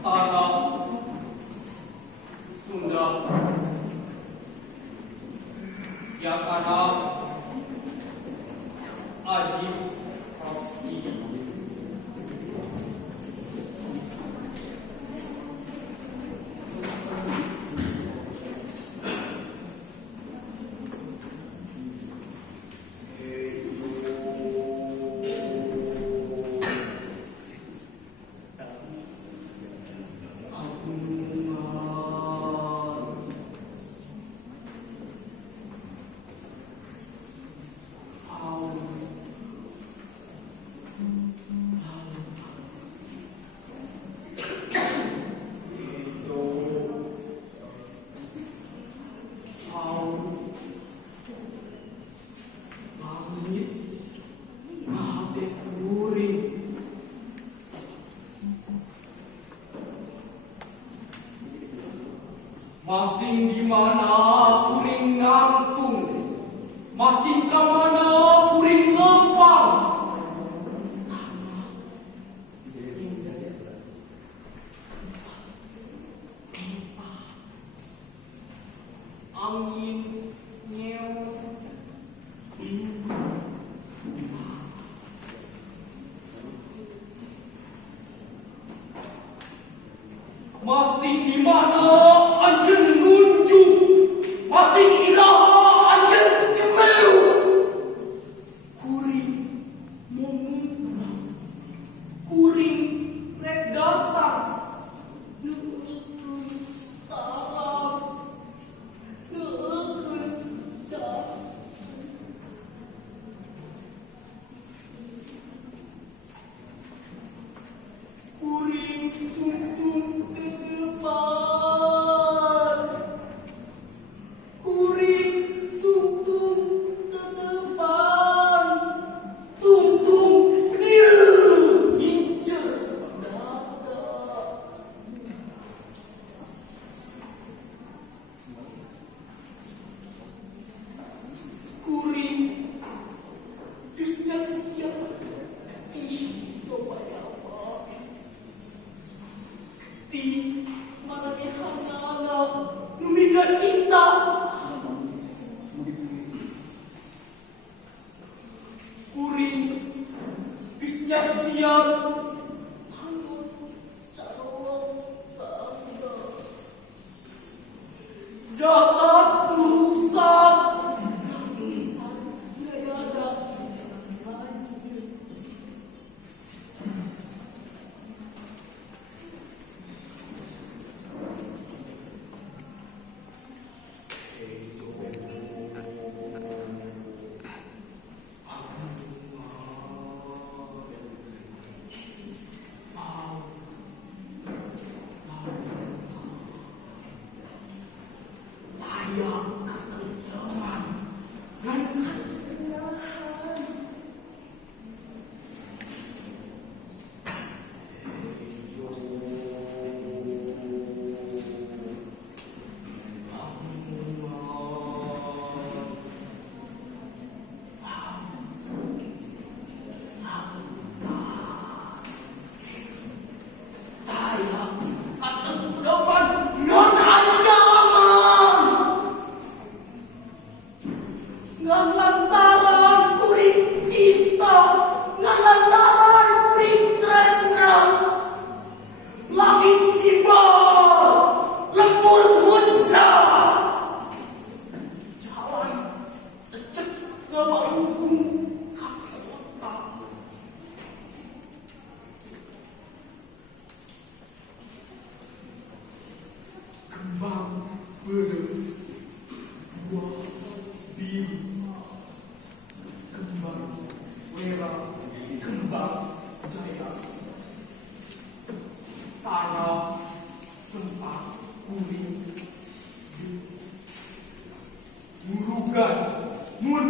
tanah Sunda biasana Ajis Rosti masing di mana kuring ngantung, masing ke mana kuring lempang. Angin nyew, masing di mana anjeun nunjuk, masing ilaha anjeun cemelu. Kuring muntah, kuring rek datang, neuekeun tarap, neuekeun jam. Kuring tungtung tetepan, kuring tungtung tetepan, tungtung dieu ngincer dada. Kuring geus siap-siap di mana hana numiga cinta. Kuring geus siap-siap hanut carowok tangga. Jasad rusak gayada lanjut. Ngan lantaran kuring cinta, ngan lantaran kuring tresna, langit tiba lembur musnah. Jalan lecek ngabarungkung kabeh otak. Kembang beureum buah biru, kembang merah, kembang jaya, tanah tempat kuring, murugan mun